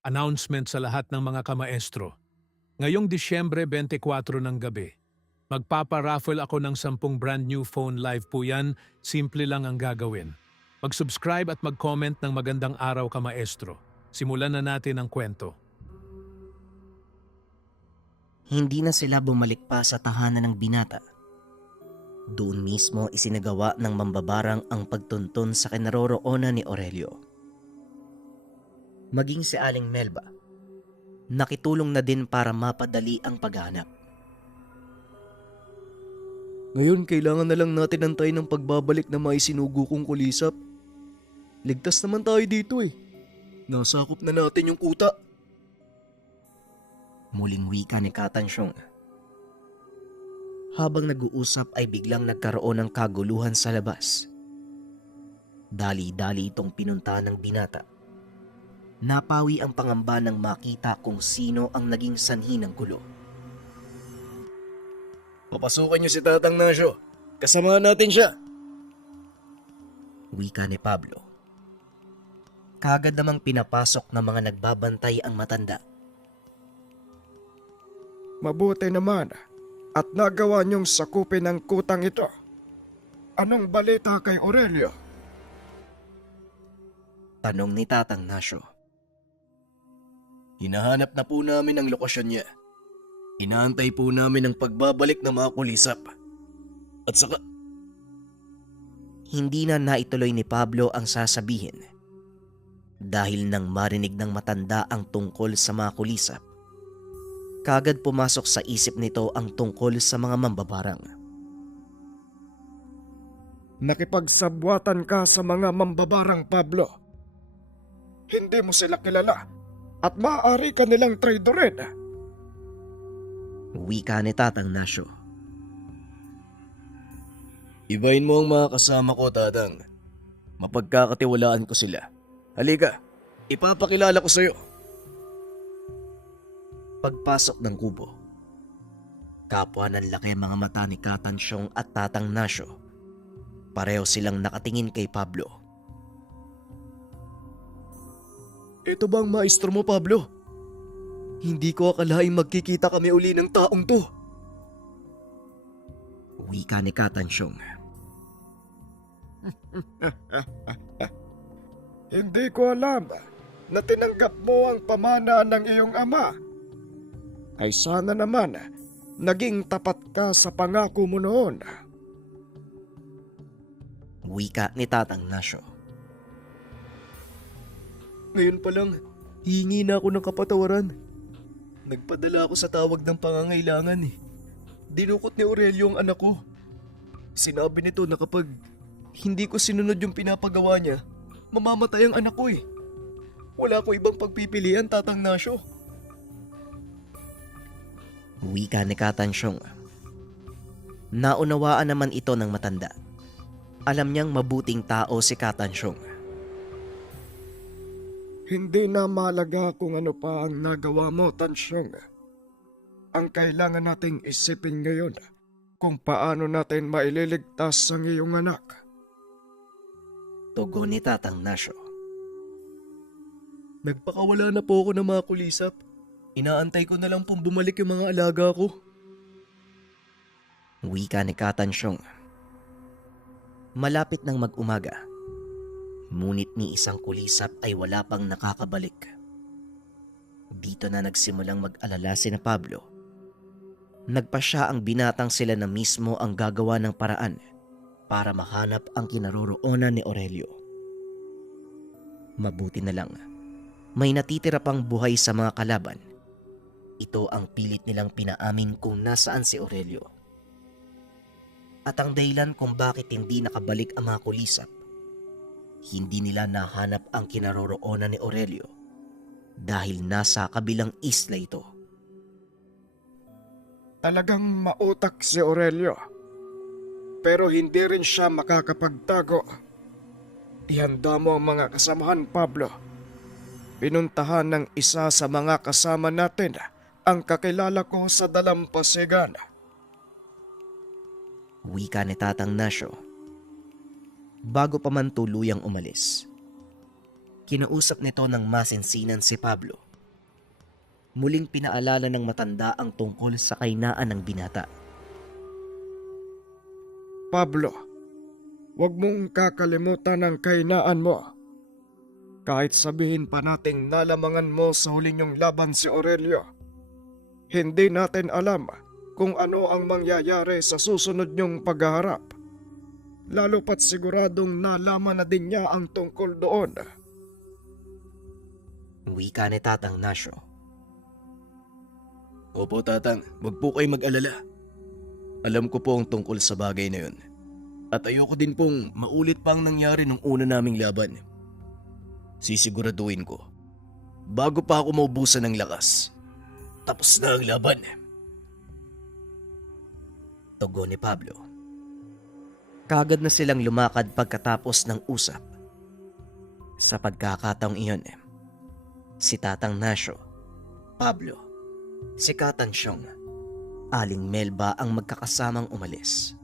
Announcement sa lahat ng mga kamaestro. Ngayong Disyembre 24 ng gabi, magpapa-raffle ako ng 10 brand new phone live po yan, simple lang ang gagawin. Mag-subscribe at mag-comment ng magandang araw kamaestro. Simulan na natin ang kwento. Hindi na sila bumalik pa sa tahanan ng binata. Doon mismo isinagawa ng mambabarang ang pagtuntun sa kinaroroonan ni Aurelio. Maging si Aling Melba, nakitulong na din para mapadali ang paghahanap. Ngayon, kailangan na lang natin antayin ng pagbabalik na may sinugo kong kulisap. Ligtas naman tayo dito eh. Nasakop na natin yung kuta. Muling wika ni Katansyong. Habang nag-uusap ay biglang nagkaroon ng kaguluhan sa labas. Dali-dali itong pinunta ng binata. Napawi ang pangamba nang makita kung sino ang naging sanhi ng gulo. Papasukan niyo si Tatang Nasyo. Kasamahan natin siya. Wika ni Pablo. Kagad namang pinapasok ng mga nagbabantay ang matanda. Mabuti naman at nagawa niyong sakupin ang kutang ito. Anong balita kay Aurelio? Tanong ni Tatang Nasyo. Hinahanap na po namin ang lokasyon niya. Inaantay po namin ang pagbabalik ng mga kulisap. At saka, Hindi na naituloy ni Pablo ang sasabihin. Dahil nang marinig ng matanda ang tungkol sa mga kulisap, kagad pumasok sa isip nito ang tungkol sa mga mambabarang. Nakipagsabwatan ka sa mga mambabarang, Pablo. Hindi mo sila kilala at maaari ka nilang traidorin. Wika ni Tatang Nasyo. ibahin mo ang mga kasama ko, Tatang. Mapagkakatiwalaan ko sila. Halika, ipapakilala ko sa'yo. Pagpasok ng kubo, kapwa ng laki mga mata ni Katansyong at Tatang Nasyo. Pareho silang nakatingin kay Pablo. Ito bang maestro mo, Pablo? Hindi ko akalaing magkikita kami uli ng taong to. Wika ni Katansyong. Hindi ko alam na tinanggap mo ang pamana ng iyong ama. Ay sana naman naging tapat ka sa pangako mo noon. Wika ni Tatang Nasyo. Ngayon pa lang, hihingi na ako ng kapatawaran. Nagpadala ako sa tawag ng pangangailangan eh. Dinukot ni Aurelio ang anak ko. Sinabi nito na kapag hindi ko sinunod yung pinapagawa niya, mamamatay ang anak ko eh. Wala ko ibang pagpipilian, Tatang Nasyo. Wika ni Katansyong. Naunawaan naman ito ng matanda. Alam niyang mabuting tao si Katansyong. Hindi na mahalaga kung ano pa ang nagawa mo, Tansyong. Ang kailangan nating isipin ngayon kung paano natin maililigtas ang iyong anak. Tugon ni Tatang Nasyo. Nagpakawala na po ako ng mga kulisap. Inaantay ko na lang pong bumalik yung mga alaga ko. Wika ni Katansyong. Malapit ng mag-umaga, ngunit ni isang kulisap ay wala pang nakakabalik. Dito na nagsimulang mag-alala si na Pablo. Nagpa siya ang binatang sila na mismo ang gagawa ng paraan para mahanap ang kinaroroonan ni Aurelio. Mabuti na lang, may natitira pang buhay sa mga kalaban. Ito ang pilit nilang pinaamin kung nasaan si Aurelio. At ang dahilan kung bakit hindi nakabalik ang mga kulisap, hindi nila nahanap ang kinaroroonan ni Aurelio dahil nasa kabilang isla ito. Talagang mautak si Aurelio. Pero hindi rin siya makakapagtago. Ihanda mo ang mga kasamahan, Pablo. Pinuntahan ng isa sa mga kasama natin ang kakilala ko sa dalampasigan. Wika ni Tatang Nasyo. Bago pa man tuluyang umalis, kinausap nito ng masinsinan si Pablo Muling pinaalala ng matanda ang tungkol sa kahinaan ng binata. Pablo, huwag mong kakalimutan ang kahinaan mo. Kahit sabihin pa nating nalamangan mo sa huli niyong laban si Aurelio, hindi natin alam kung ano ang mangyayari sa susunod niyong paghaharap. Lalo pat siguradong nalaman na din niya ang tungkol doon. Wika ni Tatang Nasyo. Opo tatang, wag po kayo mag-alala. Alam ko po ang tungkol sa bagay na yun. At ayoko din pong maulit pang nangyari nung una naming laban. Sisiguraduhin ko, bago pa ako maubusan ng lakas, tapos na ang laban. Tugon ni Pablo. Kagad na silang lumakad pagkatapos ng usap. Sa pagkakataong iyon, si Tatang Nasyo, Pablo, si Katansyong, Aling Melba ang magkakasamang umalis.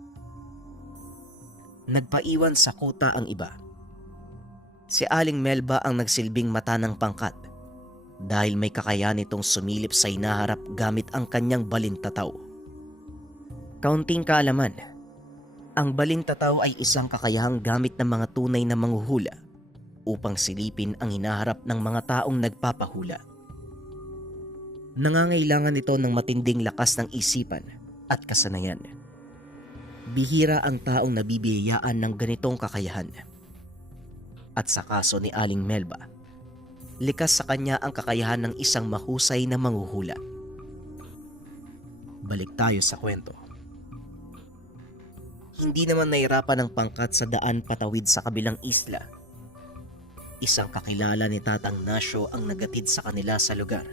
Nagpaiwan sa kuta ang iba. Si Aling Melba ang nagsilbing mata ng pangkat dahil may kakayahan itong sumilip sa hinaharap gamit ang kanyang balintataw. Kaunting kaalaman, ang balintataw ay isang kakayahang gamit ng mga tunay na manghuhula upang silipin ang hinaharap ng mga taong nagpapahula. Nangangailangan ito ng matinding lakas ng isipan at kasanayan. Bihira ang taong nabibiyayaan ng ganitong kakayahan. At sa kaso ni Aling Melba, likas sa kanya ang kakayahan ng isang mahusay na manghuhula. Balik tayo sa kwento. Hindi naman nahirapan ang pangkat sa daan patawid sa kabilang isla. Isang kakilala ni Tatang Nasyo ang nagatid sa kanila sa lugar.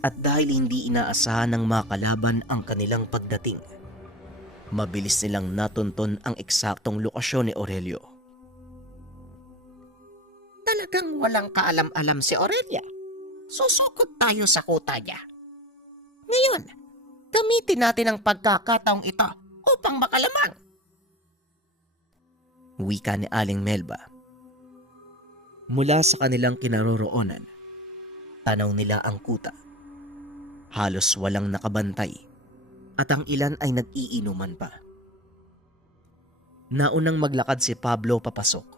At dahil hindi inaasahan ng mga kalaban ang kanilang pagdating, mabilis nilang natunton ang eksaktong lokasyon ni Aurelio. Talagang walang kaalam-alam si Aurelia. Susukot tayo sa kuta niya. Ngayon, gamitin natin ang pagkakataong ito upang makalamang. Wika ni Aling Melba. Mula sa kanilang kinaroroonan, tanaw nila ang kuta. Halos walang nakabantay at ang ilan ay nag-iinuman pa. Naunang maglakad si Pablo papasok.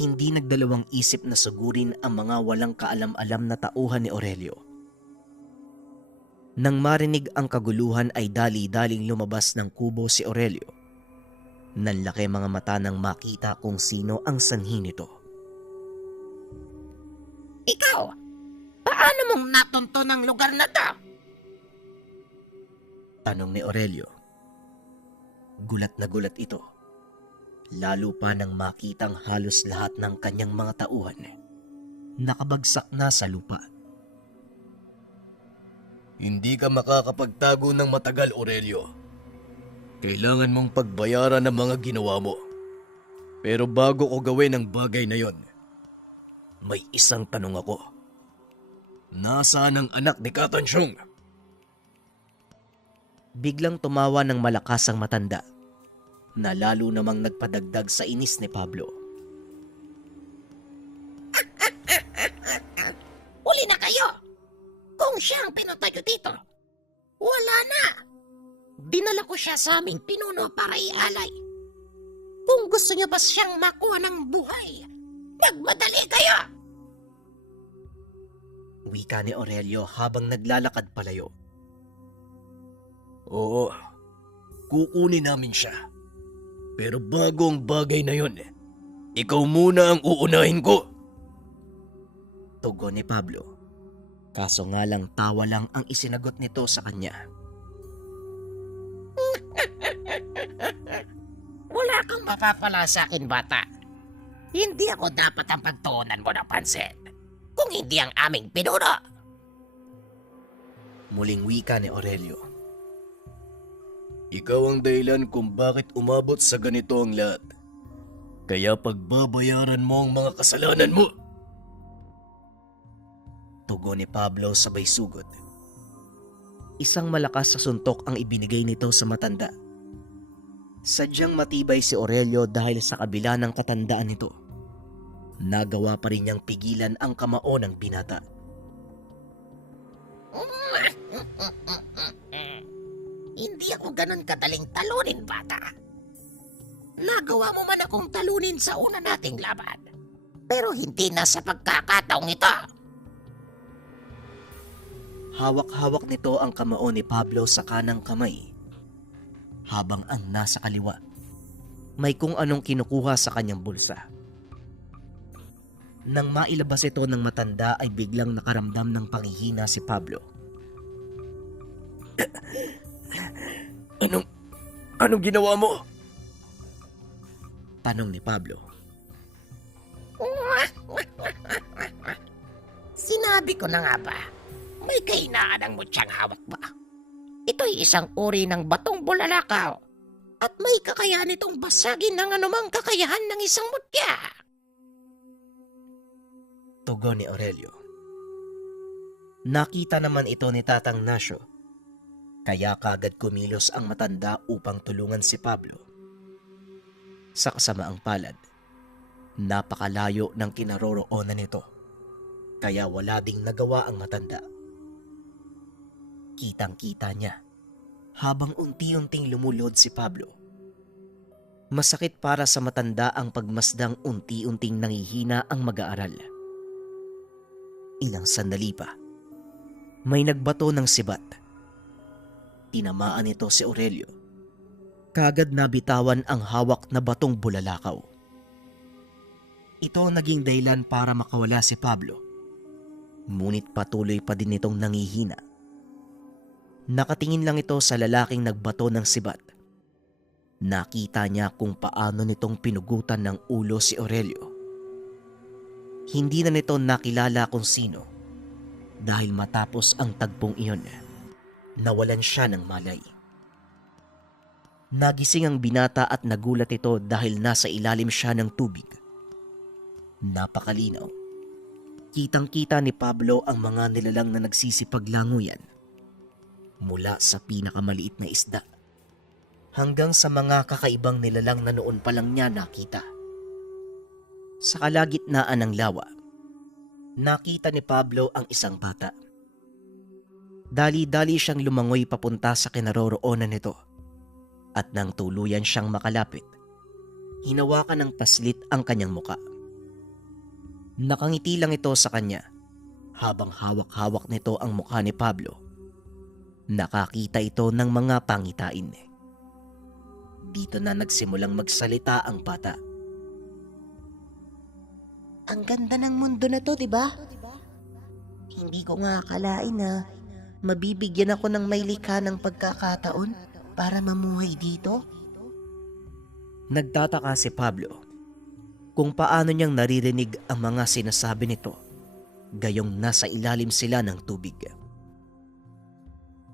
Hindi nagdalawang isip na sugurin ang mga walang kaalam-alam na tauhan ni Aurelio. Nang marinig ang kaguluhan ay dali-daling lumabas ng kubo si Aurelio. Nanlaki mga mata nang makita kung sino ang sanhi nito. Ikaw, paano mong natunto ng lugar na to? Tanong ni Aurelio. Gulat na gulat ito. Lalo pa nang makitang halos lahat ng kanyang mga tauhan nakabagsak na sa lupa. Hindi ka makakapagtago ng matagal, Aurelio. Kailangan mong pagbayaran ang mga ginawa mo. Pero bago ko gawin ang bagay na yon, may isang tanong ako. Nasaan ang anak ni Katansyong? Biglang tumawa ng malakas ang matanda na lalo namang nagpadagdag sa inis ni Pablo. Uli na kayo! Kung siya ang pinatayo dito, wala na! Dinala ko siya sa aming pinuno para ialay. Kung gusto niyo pa siyang makuha ng buhay, magmadali kayo! Wika ni Aurelio habang naglalakad palayo. Oo, kukunin namin siya. Pero bago ang bagay na yon, ikaw muna ang uunahin ko. Tugon ni Pablo. Kaso nga lang tawa lang ang isinagot nito sa kanya. Wala kang mapapala sa akin, bata. Hindi ako dapat ang pagtuunan mo ng pansin. Kung hindi ang aming pinuno. Muling wika ni Aurelio. Ikaw ang dahilan kung bakit umabot sa ganito ang lahat. Kaya pagbabayaran mo ang mga kasalanan mo. Tugon ni Pablo sabay sugod. Isang malakas sa suntok ang ibinigay nito sa matanda. Sadyang matibay si Aurelio dahil sa kabila ng katandaan nito. Nagawa pa rin niyang pigilan ang kamao ng binata. Hindi ako ganun kadaling talunin, bata. Nagawa mo man akong talunin sa una nating laban. Pero hindi na sa pagkakataong ito. Hawak-hawak nito ang kamao ni Pablo sa kanang kamay, habang ang nasa kaliwa may kung anong kinukuha sa kanyang bulsa. Nang mailabas ito ng matanda ay biglang nakaramdam ng panghihina si Pablo. Anong ginawa mo? Tanong ni Pablo. Sinabi ko na nga ba, may kahinaan ang mutyang hawak ba? Ito'y isang uri ng batong bulalakaw at may kakayahan itong basagin ng anumang kakayahan ng isang mutya. Tugon ni Aurelio. Nakita naman ito ni Tatang Nasyo, kaya kagad kumilos ang matanda upang tulungan si Pablo. Sa kasamaang palad, napakalayo ng kinaroroonan nito, kaya wala ding nagawa ang matanda. Kitang-kita niya habang unti-unting lumulod si Pablo. Masakit para sa matanda ang pagmasdang unti-unting nangihina ang mag-aaral. Ilang sandali pa, may nagbato ng sibat. Tinamaan ito si Aurelio. Kagad nabitawan ang hawak na batong bulalakaw. Ito ang naging dahilan para makawala si Pablo. Ngunit patuloy pa din itong nangihina. Nakatingin lang ito sa lalaking nagbato ng sibat. Nakita niya kung paano nitong pinugutan ng ulo si Aurelio. Hindi na nito nakilala kung sino dahil matapos ang tagpong iyon, nawalan siya ng malay. Nagising ang binata at nagulat ito dahil nasa ilalim siya ng tubig. Napakalinaw. Kitang-kita ni Pablo ang mga nilalang na nagsisipaglanguyan mula sa pinakamaliit na isda hanggang sa mga kakaibang nilalang na noon pa lang niya nakita. Sa kalagitnaan ng lawa, nakita ni Pablo ang isang bata. Dali-dali siyang lumangoy papunta sa kinaroroonan nito at nang tuluyan siyang makalapit, hinawakan ng paslit ang kanyang muka. Nakangiti lang ito sa kanya habang hawak-hawak nito ang mukha ni Pablo. Nakakita ito ng mga pangitain. Dito na nagsimulang magsalita ang bata. Ang ganda ng mundo na to, di ba? Hindi ko nga akalain na mabibigyan ako ng may likha ng pagkakataon para mamuhay dito. Nagtataka si Pablo kung paano niyang naririnig ang mga sinasabi nito gayong nasa ilalim sila ng tubig.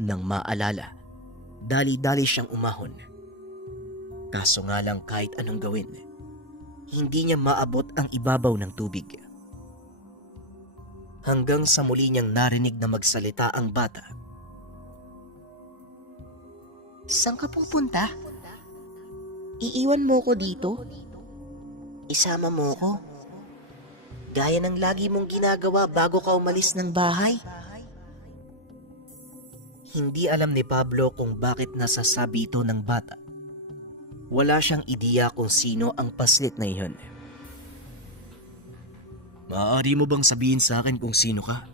Nang maalala, dali-dali siyang umahon. Kaso nga lang kahit anong gawin, hindi niya maabot ang ibabaw ng tubig. Hanggang sa muli niyang narinig na magsalita ang bata. Saan ka pupunta? Iiwan mo ko dito? Isama mo ko? Gaya ng lagi mong ginagawa bago ka umalis ng bahay? Hindi alam ni Pablo kung bakit nasasabi ito ng bata. Wala siyang ideya kung sino ang paslit na iyon. Maaari mo bang sabihin sa akin kung sino ka?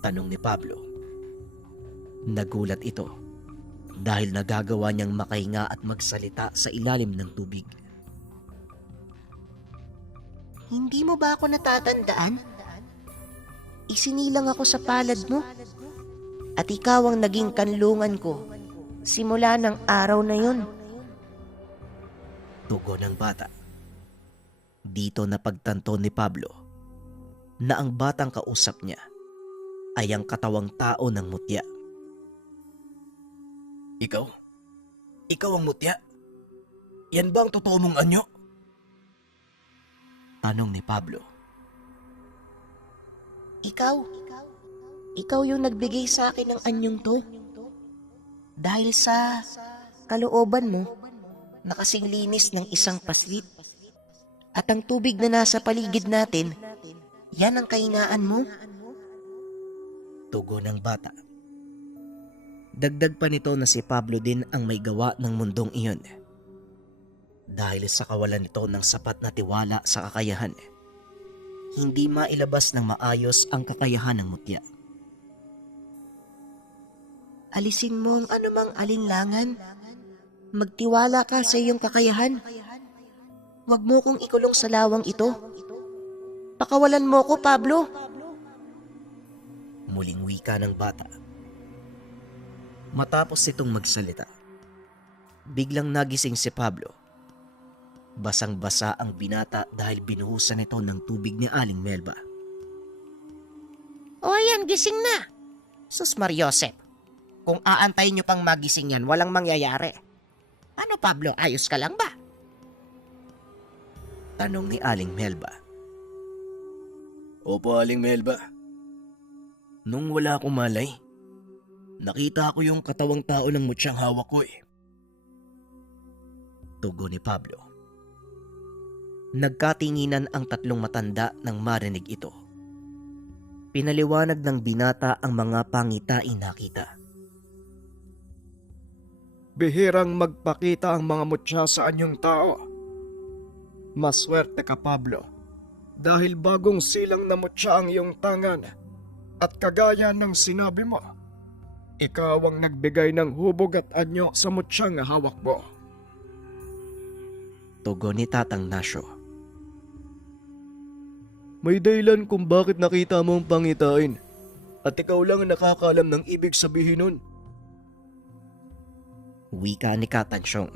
Tanong ni Pablo. Nagulat ito dahil nagagawa niyang makahinga at magsalita sa ilalim ng tubig. Hindi mo ba ako natatandaan? Isinilang ako sa palad mo at ikaw ang naging kanlungan ko simula ng araw na yun. Tugon ng bata. Dito napagtanto ni Pablo na ang batang kausap niya ay ang katawang tao ng mutya. Ikaw? Ikaw ang mutya? Yan ba ang totoo mong anyo? Tanong ni Pablo. Ikaw yung nagbigay sa akin ng anyong to. Dahil sa kalooban mo, nakasing linis ng isang paslit. At ang tubig na nasa paligid natin, yan ang kahinaan mo. Tugon ng bata. Dagdag pa nito na si Pablo din ang may gawa ng mundong iyon. Dahil sa kawalan nito ng sapat na tiwala sa kakayahan, hindi mailabas ng maayos ang kakayahan ng mutya. Alisin mo ang anumang alinlangan. Magtiwala ka sa iyong kakayahan. Huwag mo kong ikulong sa lawang ito. Pakawalan mo ko, Pablo. Muling wika ng bata. Matapos itong magsalita, biglang nagising si Pablo. Basang-basa ang binata dahil binuhusan ito ng tubig ni Aling Melba. O ayan, gising na. Sus Mariosep, kung aantayin niyo pang magising yan, walang mangyayari. Ano Pablo, ayos ka lang ba? Tanong ni Aling Melba. Opo, Aling Melba. Nung wala akong malay, nakita ko yung katawang tao ng mutyang hawak ko eh. Tugon ni Pablo. Nagkatinginan ang tatlong matanda nang marinig ito. Pinaliwanag ng binata ang mga pangitain nakita. Bihirang magpakita ang mga mutya sa anyong tao. Maswerte ka, Pablo, dahil bagong silang na mutya ang iyong tangan at kagaya ng sinabi mo, ikaw ang nagbigay ng hubog at anyo sa mutyang hawak mo. Tugon ni Tatang Nasyo. May dahilan kung bakit nakita mo ang pangitain at ikaw lang ang nakakaalam ng ibig sabihin nun. Wika ni Katansyong.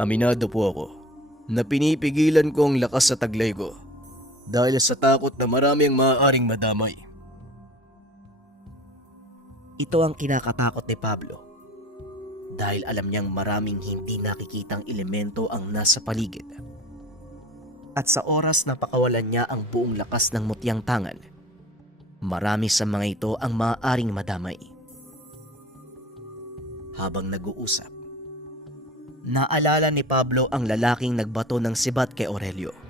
Aminado po ako na pinipigilan ko ang lakas sa taglay ko dahil sa takot na marami ang maaaring madamay. Ito ang kinakatakot ni Pablo dahil alam niyang maraming hindi nakikitang elemento ang nasa paligid. At sa oras na pakawalan niya ang buong lakas ng mutyang tangan, marami sa mga ito ang maaaring madamay. Habang nag-uusap, naalala ni Pablo ang lalaking nagbato ng sibat kay Aurelio.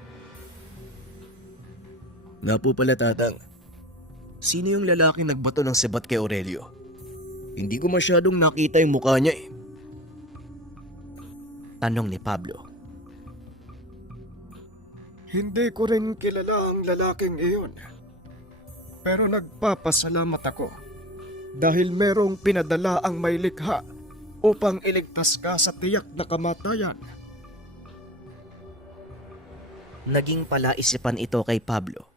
Nga po pala, Tatang. Sino yung lalaking nagbato ng sibat kay Aurelio? Hindi ko masyadong nakita yung mukha niya eh. Tanong ni Pablo. Hindi ko rin kilala ang lalaking iyon. Pero nagpapasalamat ako dahil merong pinadala ang may likha upang iligtas ka sa tiyak na kamatayan. Naging palaisipan ito kay Pablo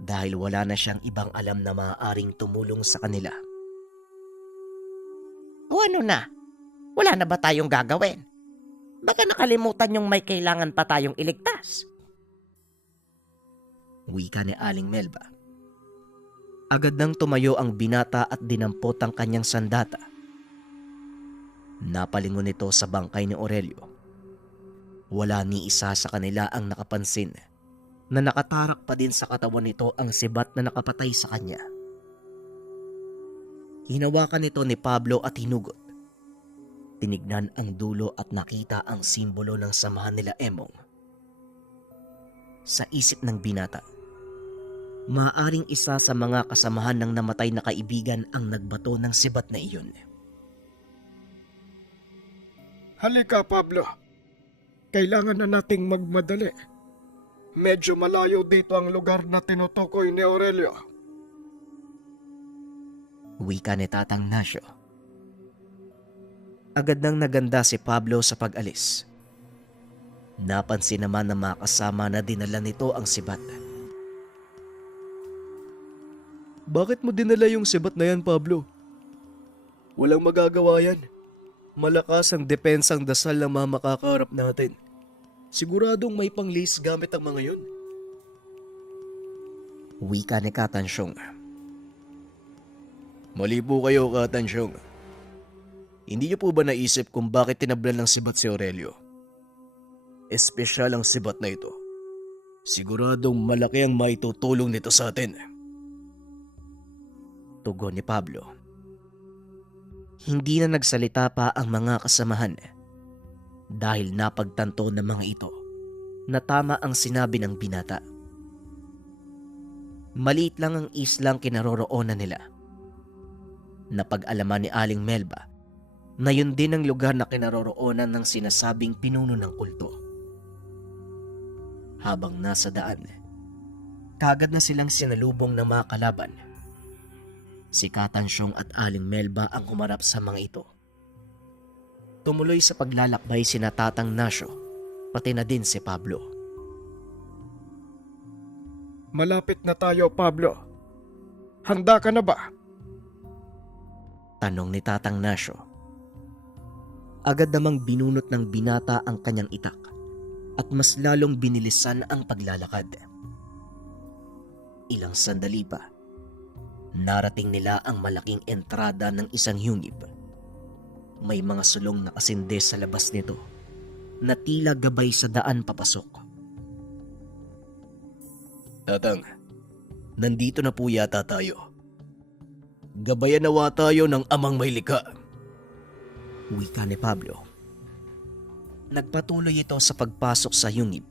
dahil wala na siyang ibang alam na maaaring tumulong sa kanila. O ano na? Wala na ba tayong gagawin? Baka nakalimutan yung may kailangan pa tayong iligtas. Wika ni Aling Melba. Agad nang tumayo ang binata at dinampot ang kanyang sandata. Napalingon ito sa bangkay ni Aurelio. Wala ni isa sa kanila ang nakapansin na nakatarak pa din sa katawan nito ang sibat na nakapatay sa kanya. Hinawakan ito ni Pablo at hinugot. Tinignan ang dulo at nakita ang simbolo ng samahan nila Emong. Sa isip ng binata, maaaring isa sa mga kasamahan ng namatay na kaibigan ang nagbato ng sibat na iyon. Halika, Pablo. Kailangan na nating magmadali. Medyo malayo dito ang lugar na tinutukoy ni Aurelio. Wika ni Tatang Nasyo. Agad nang naganda si Pablo sa pag-alis. Napansin naman ng mga kasama na dinala nito ang sibat. Bakit mo dinala yung sibat na yan, Pablo? Walang magagawa yan. Malakas ang depensang dasal ng mga makakaharap natin. Siguradong may panglis gamit ang mga yun. Wika ni Katansyong. Mali po kayo, Katansyong. Hindi niyo po ba naisip kung bakit tinablan ng sibat si Aurelio? Espesyal ang sibat na ito. Siguradong malaki ang maitutulong nito sa atin. Tugon ni Pablo. Hindi na nagsalita pa ang mga kasamahan dahil napagtanto ng mga ito na tama ang sinabi ng binata. Maliit lang ang islang kinaroroonan nila. Napag-alaman ni Aling Melba na yun din ang lugar na kinaroroonan ng sinasabing pinuno ng kulto. Habang nasa daan, kagad na silang sinalubong ng mga kalaban. Si Katansyong at Aling Melba ang humarap sa mga ito. Tumuloy sa paglalakbay sina Tatang Nasyo, pati na din si Pablo. Malapit na tayo, Pablo. Handa ka na ba? Tanong ni Tatang Nasyo. Agad namang binunot ng binata ang kanyang itak at mas lalong binilisan ang paglalakad. Ilang sandali pa, narating nila ang malaking entrada ng isang yungib. May mga sulong nakasinde sa labas nito na tila gabay sa daan papasok. Tatang, nandito na po yata tayo. Gabayan nawa tayo ng amang may likha. Wika ni Pablo. Nagpatuloy ito sa pagpasok sa yungib.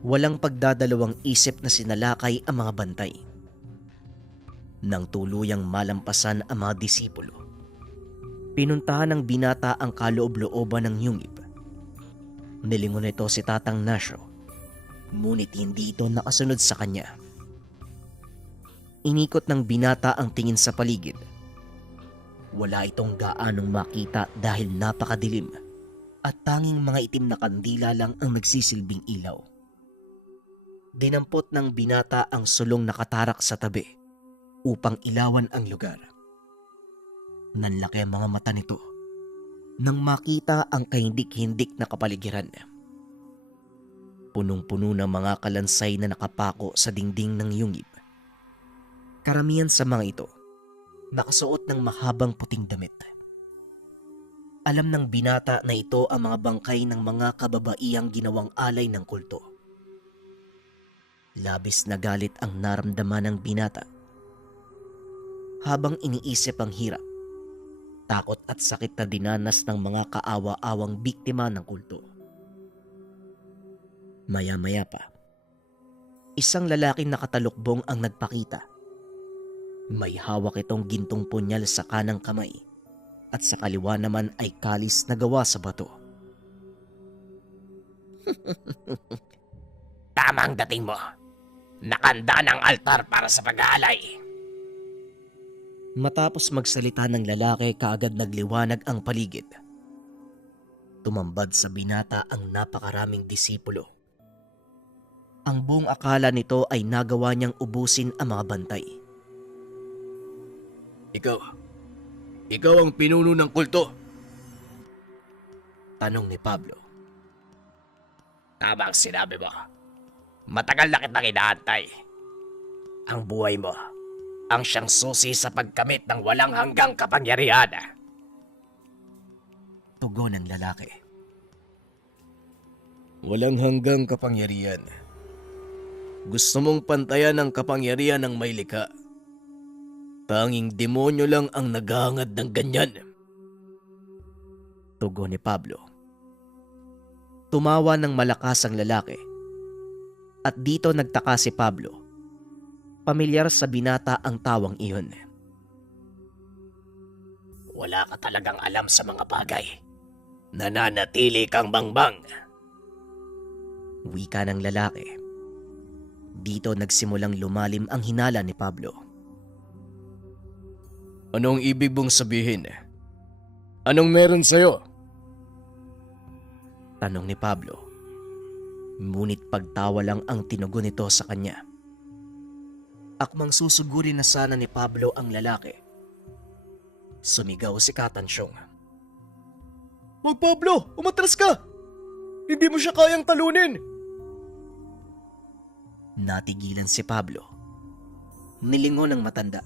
Walang pagdadalawang isip na sinalakay ang mga bantay. Nang tuluyang malampasan ang mga disipulo, pinuntahan ng binata ang kaloob-looban ng yungib. Nilingon ito si Tatang Nasyo, ngunit hindi ito nakasunod sa kanya. Inikot ng binata ang tingin sa paligid. Wala itong gaanong makita dahil napakadilim at tanging mga itim na kandila lang ang nagsisilbing ilaw. Dinampot ng binata ang sulong nakatarak sa tabi upang ilawan ang lugar. Nanlaki ang mga mata nito nang makita ang kahindik-hindik na kapaligiran. Punong-puno ng mga kalansay na nakapako sa dingding ng yungib. Karamihan sa mga ito, nakasuot ng mahabang puting damit. Alam ng binata na ito ang mga bangkay ng mga kababaihang ginawang alay ng kulto. Labis na galit ang naramdaman ng binata. Habang iniisip ang hirap, takot at sakit na dinanas ng mga kaawa-awang biktima ng kulto. Maya-maya pa, isang lalaking nakatalukbong ang nagpakita. May hawak itong gintong punyal sa kanang kamay at sa kaliwa naman ay kalis na gawa sa bato. Tamang dating mo. Nakanda ng altar para sa pag-aalay. Matapos magsalita ng lalaki, kaagad nagliwanag ang paligid. Tumambad sa binata ang napakaraming disipulo. Ang buong akala nito ay nagawa niyang ubusin ang mga bantay. Ikaw ang pinuno ng kulto. Tanong ni Pablo. Tama ang sinabi mo. Matagal na kitang inaantay. Ang buhay mo ang siyang susi sa pagkamit ng walang hanggang kapangyarihan. Tugon ng lalaki. Walang hanggang kapangyarihan. Gusto mong pantayan ang kapangyarihan ng may likha. Tanging demonyo lang ang naghahangad ng ganyan. Tugon ni Pablo. Tumawa ng malakas ang lalaki. At dito nagtaka si Pablo. Pamilyar sa binata ang tawang iyon. Wala ka talagang alam sa mga bagay. Nananatili kang bangbang. Wika ng lalaki. Dito nagsimulang lumalim ang hinala ni Pablo. Anong ibig mong sabihin? Anong meron sa'yo? Tanong ni Pablo. Ngunit pagtawa lang ang tinugon nito sa kanya. Akmang susugurin na sana ni Pablo ang lalaki. Sumigaw si Katansyong. Wag, Pablo! Umatras ka! Hindi mo siya kayang talunin! Natigilan si Pablo. Nilingon ng matanda.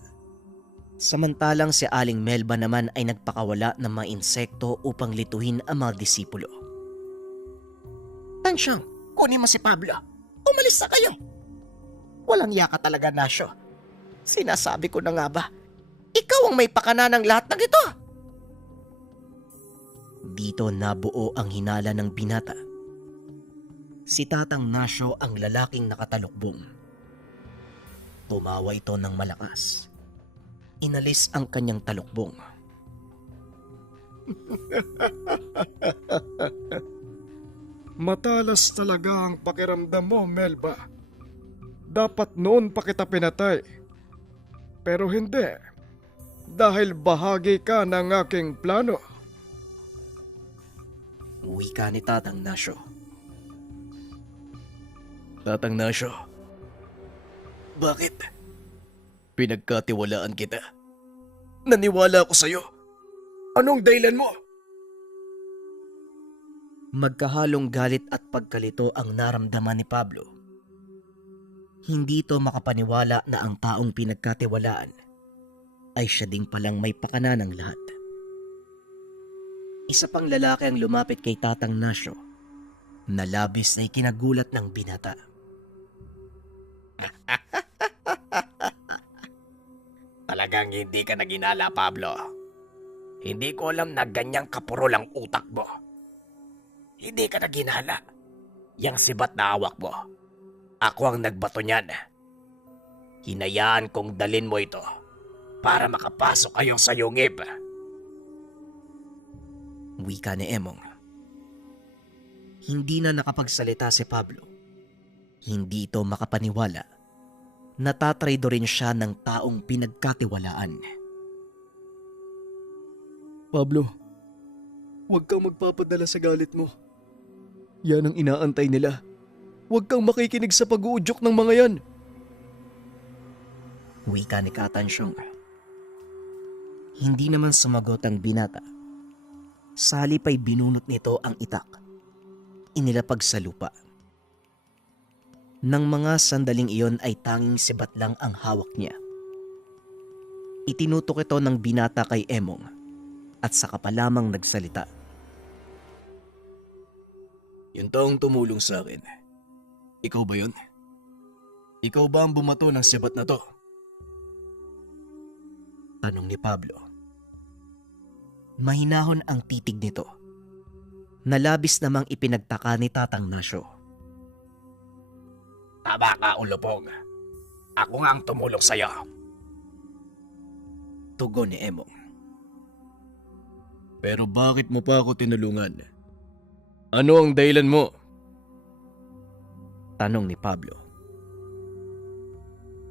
Samantalang si Aling Melba naman ay nagpakawala ng mga insekto upang lituhin ang mga disipulo. Tansyang, kunin mo si Pablo. Umalis na kayo. Walang yaka talaga, Nasyo. Sinasabi ko na nga ba, ikaw ang may pakana ng lahat ng ito. Dito nabuo ang hinala ng binata. Si Tatang Nasyo ang lalaking nakatalukbong. Tumawa ito ng malakas. Inalis ang kanyang talukbong. Matalas talaga ang pakiramdam mo, Melba. Dapat noon pa kita pinatay. Pero hindi. Dahil bahagi ka ng aking plano. Wika ni Tatang Nasyo. Tatang Nasyo, bakit? Pinagkatiwalaan kita. Naniwala ako sa'yo. Anong dahilan mo? Magkahalong galit at pagkalito ang naramdaman ni Pablo. Hindi ito makapaniwala na ang taong pinagkatiwalaan ay siya ding palang may pakana ng lahat. Isa pang lalaki ang lumapit kay Tatang Nasyo na labis ay kinagulat ng binata. Talagang hindi ka naginala, Pablo. Hindi ko alam na ganyang kapurol ang utak mo. Hindi ka naginala. Yang sibat na hawak mo. Ako ang nagbato niyan. Hinayaan kong dalin mo ito para makapasok kayo sa yungib. Wika ni Emong. Hindi na nakapagsalita si Pablo. Hindi ito makapaniwala. Natatraydo rin siya ng taong pinagkatiwalaan. Pablo, huwag kang magpapadala sa galit mo. Yan ang inaantay nila. Huwag kang makikinig sa pag-uudyok ng mga yan. Wika ni Katansyong. Hindi naman sumagot ang binata. Sa halip ay binunot nito ang itak. Inilapag sa lupa. Nang mga sandaling iyon ay tanging sibat lang ang hawak niya. Itinutok ito ng binata kay Emong at saka pa lamang nagsalita. Yung taong tumulong sa akin. Ikaw ba yun? Ikaw ba ang bumato ng sibat na to? Tanong ni Pablo. Mahinahon ang titig nito. Nalabis namang ipinagtaka ni Tatang Nasyo. Tama ka, Ulupong. Ako nga ang tumulong sa'yo. Tugon ni Emong. Pero bakit mo pa ako tinulungan? Ano ang dahilan mo? Tanong ni Pablo.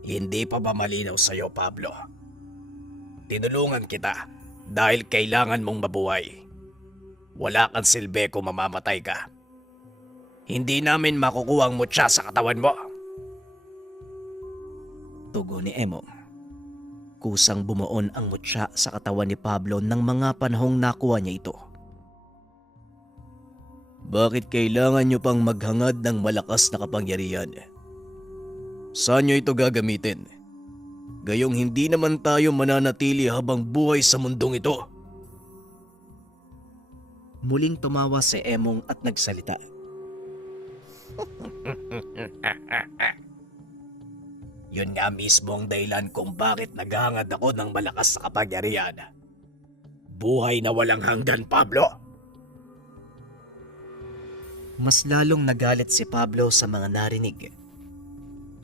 Hindi pa ba malinaw sa'yo, Pablo? Tinulungan kita dahil kailangan mong mabuhay. Wala kang silbi kung mamamatay ka. Hindi namin makukuha ang mutya sa katawan mo. Tugon ni Emong. Kusang bumuon ang mutya sa katawan ni Pablo ng mga panahong nakuha niya ito. Bakit kailangan nyo pang maghangad ng malakas na kapangyarihan? Saan nyo ito gagamitin? Gayong hindi naman tayo mananatili habang buhay sa mundong ito. Muling tumawa si Emong at nagsalita. Yun nga mismo ang dahilan kung bakit naghahangad ako ng malakas na kapangyarihan. Buhay na walang hanggan, Pablo. Mas lalong nagalit si Pablo sa mga narinig.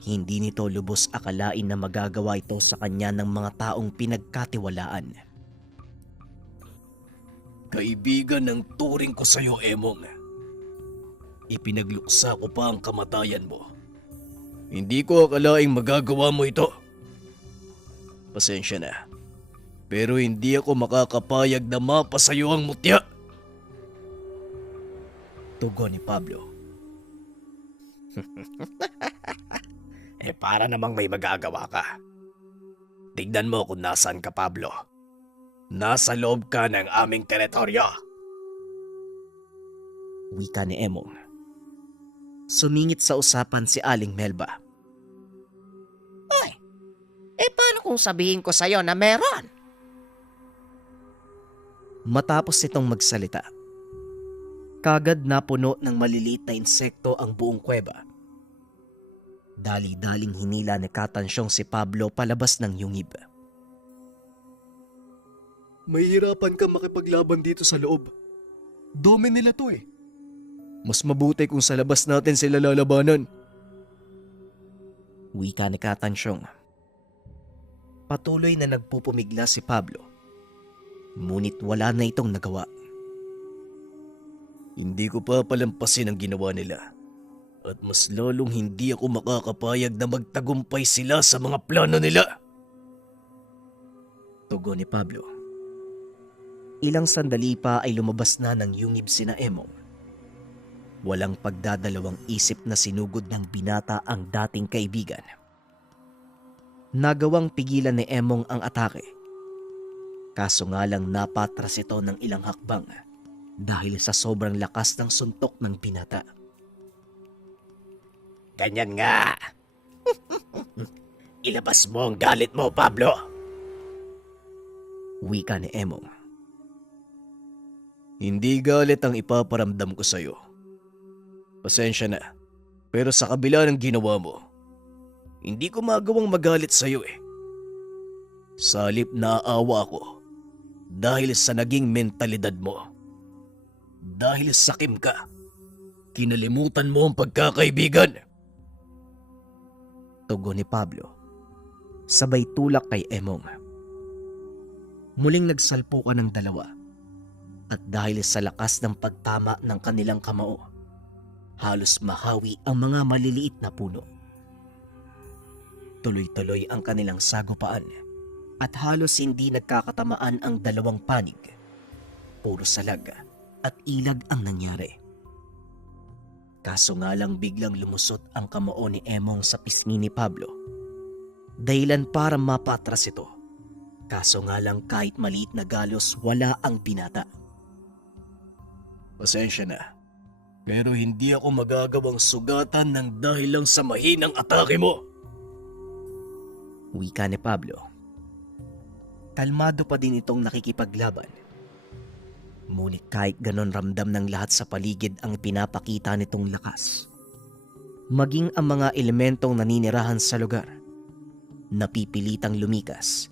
Hindi nito lubos akalain na magagawa ito sa kanya ng mga taong pinagkatiwalaan. Kaibigan ng turing ko sa'yo, Emong. Ipinagluksa ko pa ang kamatayan mo. Hindi ko akalaing magagawa mo ito. Pasensya na. Pero hindi ako makakapayag na mapasayo ang mutya. Tugon ni Pablo. Para namang may magagawa ka. Tignan mo kung nasaan ka, Pablo. Nasa loob ka ng aming teritoryo. Wika ni Emong. Sumingit sa usapan si Aling Melba. Oy, paano kung sabihin ko sa'yo na meron? Matapos itong magsalita, kagad napuno ng maliliit na insekto ang buong kuweba. Dali-daling hinila ni Katansyong si Pablo palabas ng yungib. Mahihirapan ka makipaglaban dito sa loob. Dome nila to eh. Mas mabuti kung sa labas natin sila lalabanan. Wika ni Katansyong. Patuloy na nagpupumigla si Pablo. Ngunit wala na itong nagawa. Hindi ko papalampasin ang ginawa nila. At mas lalong hindi ako makakapayag na magtagumpay sila sa mga plano nila. Tugon ni Pablo. Ilang sandali pa ay lumabas na ng yungib sina Emong. Walang pagdadalawang isip na sinugod ng binata ang dating kaibigan. Nagawang pigilan ni Emong ang atake. Kaso nga lang napatras ito ng ilang hakbang dahil sa sobrang lakas ng suntok ng binata. Ganyan nga. Ilabas mo ang galit mo, Pablo. Wika ni Emong. Hindi galit ang ipaparamdam ko sa'yo. Pasensya na. Pero sa kabila ng ginawa mo, hindi ko magawang magalit sa'yo eh. Salip naaawa ako dahil sa naging mentalidad mo. Dahil sakim ka, kinalimutan mo ang pagkakaibigan. Tugon ni Pablo. Sabay tulak kay Emong. Muling nagsalpukan ng dalawa. At dahil sa lakas ng pagtama ng kanilang kamao, halos mahawi ang mga maliliit na puno. Tuloy-tuloy ang kanilang sagupaan at halos hindi nagkakatamaan ang dalawang panig. Puro salag at ilag ang nangyari. Kaso nga lang biglang lumusot ang kamao ni Emong sa pisngi ni Pablo. Dahilan para mapatras ito. Kaso nga lang kahit maliit na galos wala ang binata. Pasensya na. Pero hindi ako magagawang sugatan ng dahil lang sa mahinang atake mo. Wika ni Pablo. Kalmado pa din itong nakikipaglaban. Ngunit kahit ganon ramdam ng lahat sa paligid ang pinapakita nitong lakas. Maging ang mga elementong naninirahan sa lugar, napipilitang lumikas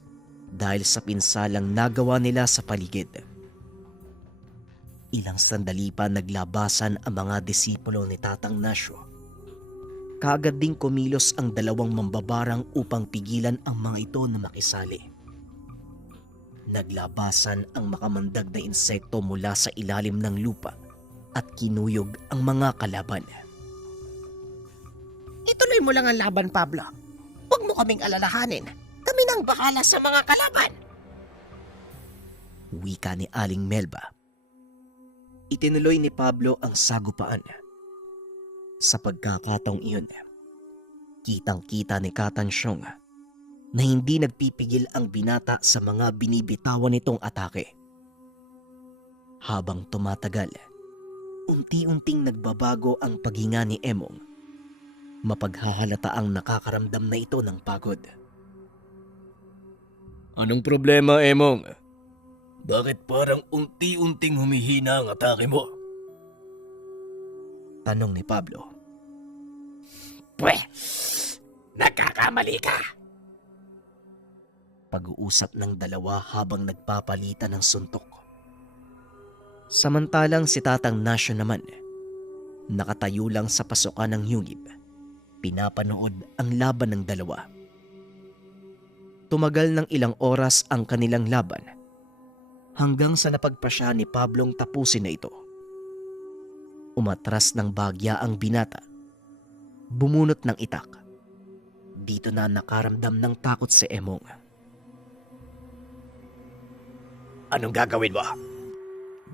dahil sa pinsalang nagawa nila sa paligid. Ilang sandali pa naglabasan ang mga disipulo ni Tatang Nasyo. Kaagad ding kumilos ang dalawang mambabarang upang pigilan ang mga ito na makisali. Naglabasan ang makamandag na insekto mula sa ilalim ng lupa at kinuyog ang mga kalaban. Ituloy mo lang ang laban, Pablo. Huwag mo kaming alalahanin. Kami nang bahala sa mga kalaban. Wika ni Aling Melba. Itinuloy ni Pablo ang sagupaan. Sa pagkakataong iyon, kitang-kita ni Katansyong na hindi nagpipigil ang binata sa mga binibitawan nitong atake. Habang tumatagal, unti-unting nagbabago ang paghinga ni Emong. Mapaghahalata ang nakakaramdam na ito ng pagod. Anong problema, Emong? Bakit parang unti-unting humihina ang atake mo? Tanong ni Pablo. Pweh, nagkakamali ka. Pag-uusap ng dalawa habang nagpapalitan ng suntok. Samantalang si Tatang Nasyo naman, nakatayo lang sa pasukan ng yungib, pinapanood ang laban ng dalawa. Tumagal ng ilang oras ang kanilang laban hanggang sa napagpasya ni Pablong tapusin na ito. Umatras ng bagya ang binata. Bumunot ng itak. Dito na nakaramdam ng takot si Emong. Anong gagawin mo?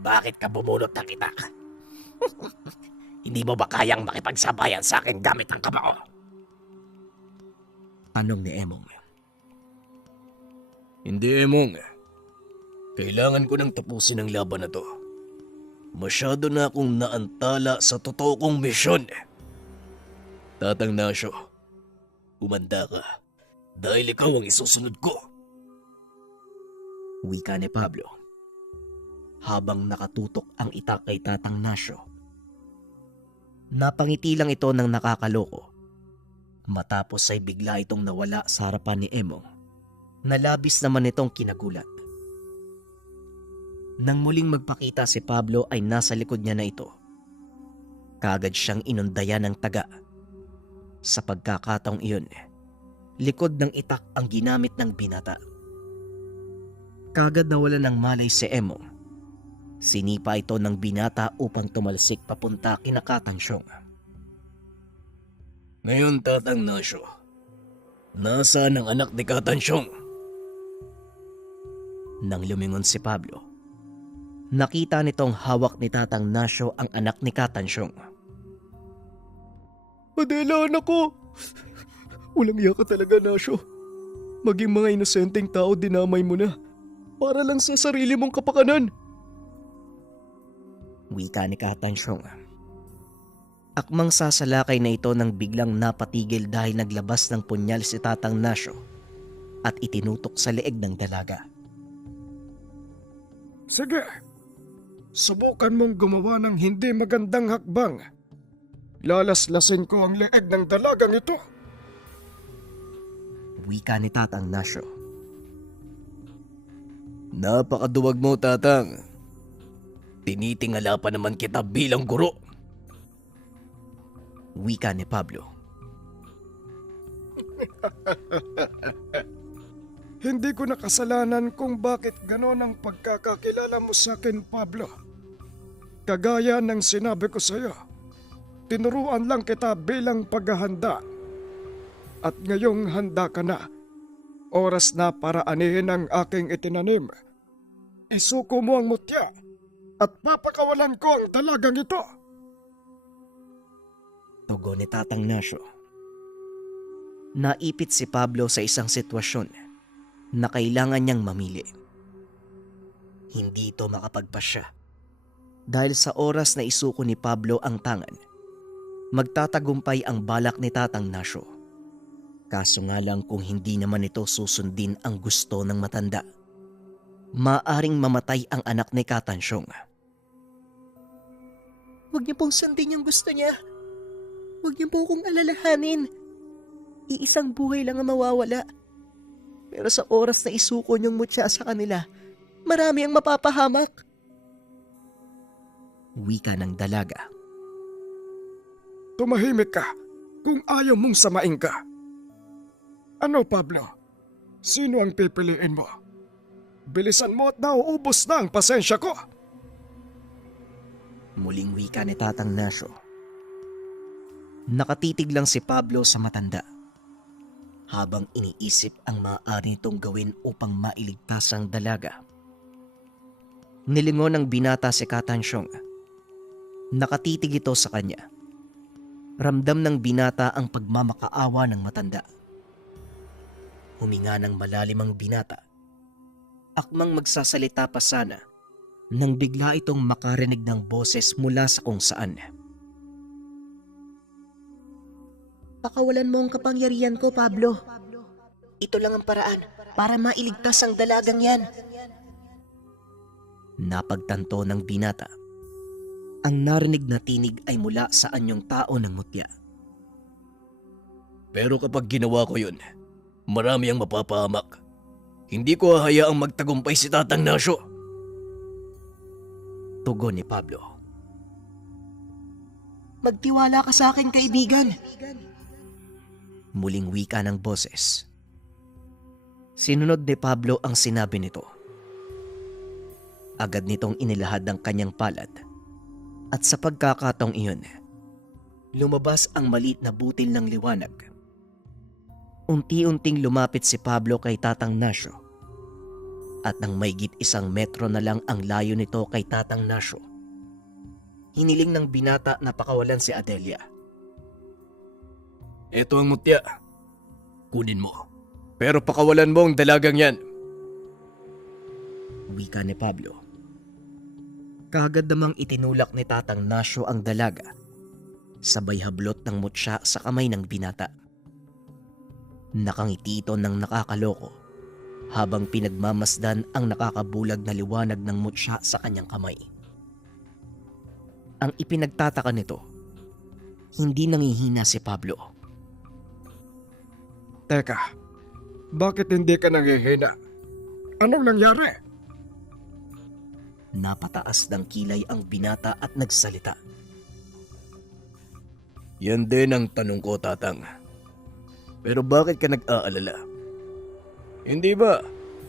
Bakit ka bumunot ng itak? Hindi mo ba kayang makipagsabayan sa akin gamit ang kamao? Tanong ni Emong. Hindi, Emong. Kailangan ko nang tapusin ang laban na to. Masyado na akong naantala sa totoo kong misyon. Tatang Nasyo, umanda ka dahil ikaw ang isusunod ko. Wika ni Pablo. Habang nakatutok ang itak kay Tatang Nasyo. Napangiti lang ito ng nakakaloko. Matapos ay bigla itong nawala sa harapan ni Emong. Nalabis naman itong kinagulat. Nang muling magpakita si Pablo ay nasa likod niya na ito. Kaagad siyang inundayan ng taga. Sa pagkakataong iyon, likod ng itak ang ginamit ng binata. Kagad nawala ng malay si Emo. Sinipa ito ng binata upang tumalsik papunta kina Katansyong. Ngayon, Tatang Nasyo, nasaan ang anak ni Katansyong? Nang lumingon si Pablo, nakita nitong hawak ni Tatang Nasyo ang anak ni Katansyong. Adela, anak ko! Walang iya ka talaga, Nasyo. Maging mga inosenteng tao dinamay mo na. Para lang sa sarili mong kapakanan. Wika ni Katansyong. Akmang sasalakay na ito nang biglang napatigil dahil naglabas ng punyal si Tatang Nasyo at itinutok sa leeg ng dalaga. Sige, subukan mong gumawa ng hindi magandang hakbang. Lalaslasin ko ang leeg ng dalagang ito. Wika ni Tatang Nasyo. Napakaduwag mo, Tatang. Tinitingala pa naman kita bilang guro. Wika ni Pablo. Hindi ko nakasalanan kung bakit ganon ang pagkakakilala mo sa akin, Pablo. Kagaya ng sinabi ko sa iyo, tinuruan lang kita bilang paghahanda. At ngayong handa ka na, oras na para anihin ang aking itinanim. Isuko mo ang mutya at papakawalan ko ang dalagang ito. Tugon ni Tatang Nasyo. Naipit si Pablo sa isang sitwasyon na kailangan niyang mamili. Hindi ito makapagpasya. Dahil sa oras na isuko ni Pablo ang tangan, magtatagumpay ang balak ni Tatang Nasyo. Kaso nga lang kung hindi naman ito susundin ang gusto ng matanda, maaring mamatay ang anak ni Katansyong. Huwag niyo pong sundin yung gusto niya. Huwag niyo po akong alalahanin. Iisang buhay lang ang mawawala. Pero sa oras na isuko niyong mutya sa kanila, marami ang mapapahamak. Wika ng dalaga. Tumahimik ka kung ayaw mong samain ka. Ano, Pablo? Sino ang pipiliin mo? Bilisan mo at nauubos na ang pasensya ko. Muling wika ni Tatang Nasyo. Nakatitig lang si Pablo sa matanda habang iniisip ang maaari nitong gawin upang mailigtas ang dalaga. Nilingon ng binata si Katansyong. Nakatitig ito sa kanya. Ramdam ng binata ang pagmamakaawa ng matanda. Huminga ng malalim ang binata. Akmang magsasalita pa sana nang bigla itong makarinig ng boses mula sa kung saan. Pakawalan mo ang kapangyarihan ko, Pablo. Ito lang ang paraan para mailigtas ang dalagang yan. Napagtanto ng binata. Ang narinig na tinig ay mula sa anyong tao ng mutya. Pero kapag ginawa ko yun, marami ang mapapahamak. Hindi ko hahayaang magtagumpay si Tatang Nasyo. Tugon ni Pablo. Magtiwala ka sa akin, kaibigan. Muling wika ng boses. Sinunod ni Pablo ang sinabi nito. Agad nitong inilahad ang kanyang palad. At sa pagkakataong iyon, lumabas ang maliit na butil ng liwanag. Unti-unting lumapit si Pablo kay Tatang Nasyo. At nang maigit 1 metro na lang ang layo nito kay Tatang Nasyo, hiniling ng binata na pakawalan si Adelia. Ito ang mutya. Kunin mo. Pero pakawalan mo ang dalagang yan. Wika ni Pablo. Kagad namang itinulak ni Tatang Nasyo ang dalaga. Sabay hablot ng mutya sa kamay ng binata. Nakangiti ito ng nakakaloko habang pinagmamasdan ang nakakabulag na liwanag ng mutya sa kanyang kamay. Ang ipinagtataka nito, hindi nangihina si Pablo. Teka, bakit hindi ka nangihina? Anong nangyari? Napataas ng kilay ang binata at nagsalita. Yan din ang tanong ko, Tatang. Pero bakit ka nag-aalala? Hindi ba?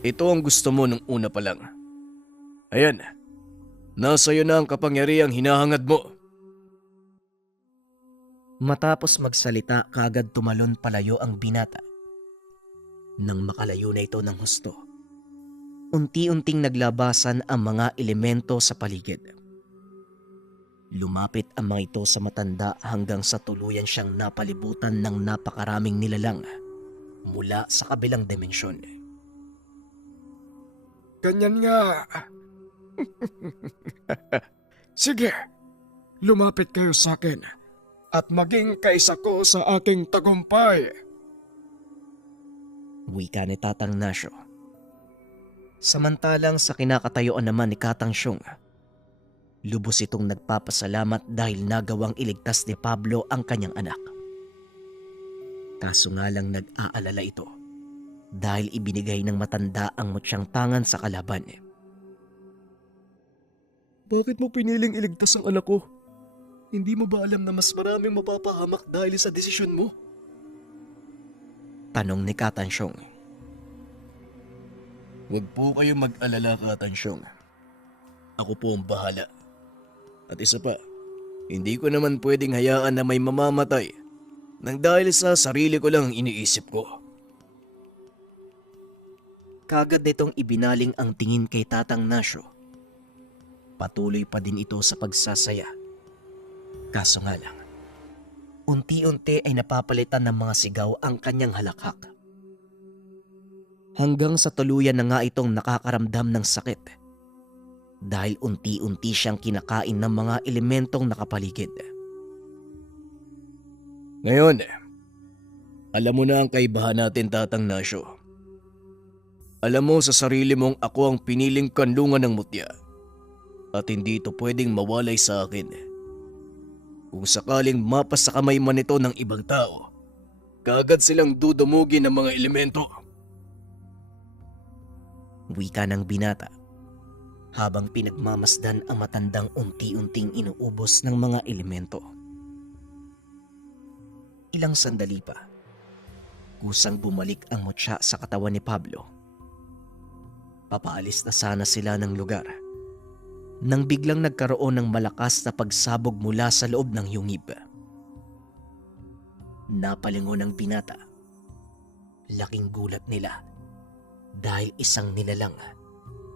Ito ang gusto mo nung una pa lang. Ayan, nasa iyo na ang kapangyarihang hinahangad mo. Matapos magsalita, kaagad tumalon palayo ang binata. Nang makalayo na ito ng husto, unti-unting naglabasan ang mga elemento sa paligid. Lumapit ang mga ito sa matanda hanggang sa tuluyan siyang napalibutan ng napakaraming nilalang mula sa kabilang dimensyon. Ganyan nga. Sige, lumapit kayo sa akin at maging kaisa ko sa aking tagumpay. Wika ni Tatang Nasyo. Samantalang sa kinakatayuan naman ni Katang Syong, lubos itong nagpapasalamat dahil nagawang iligtas ni Pablo ang kanyang anak. Kaso nga lang nag-aalala ito dahil ibinigay ng matanda ang mutsyang tangan sa kalaban. Bakit mo piniling iligtas ang anak ko? Hindi mo ba alam na mas maraming mapapahamak dahil sa desisyon mo? Tanong ni Katang Syong. Huwag po kayong mag-alala, Katansyong. Ako po ang bahala. At isa pa, hindi ko naman pwedeng hayaan na may mamamatay nang dahil sa sarili ko lang ang iniisip ko. Kagad nitong ibinaling ang tingin kay Tatang Nasyo. Patuloy pa din ito sa pagsasaya. Kaso nga lang, unti-unti ay napapalitan ng mga sigaw ang kanyang halakhak. Hanggang sa tuluyan na nga itong nakakaramdam ng sakit dahil unti-unti siyang kinakain ng mga elementong nakapaligid. Ngayon, alam mo na ang kaibahan natin, Tatang Nasyo. Alam mo sa sarili mong ako ang piniling kanlungan ng mutya at hindi ito pwedeng mawalay sa akin. Kung sakaling mapas sa kamay man ito ng ibang tao, kaagad silang dudumugin ng mga elemento. Wika ng binata habang pinagmamasdan ang matandang unti-unting inuubos ng mga elemento. Ilang sandali pa, kusang bumalik ang mutya sa katawan ni Pablo. Papaalis na sana sila ng lugar nang biglang nagkaroon ng malakas na pagsabog mula sa loob ng yungib. Napalingon ang binata. Laking gulat nila dahil isang nilalang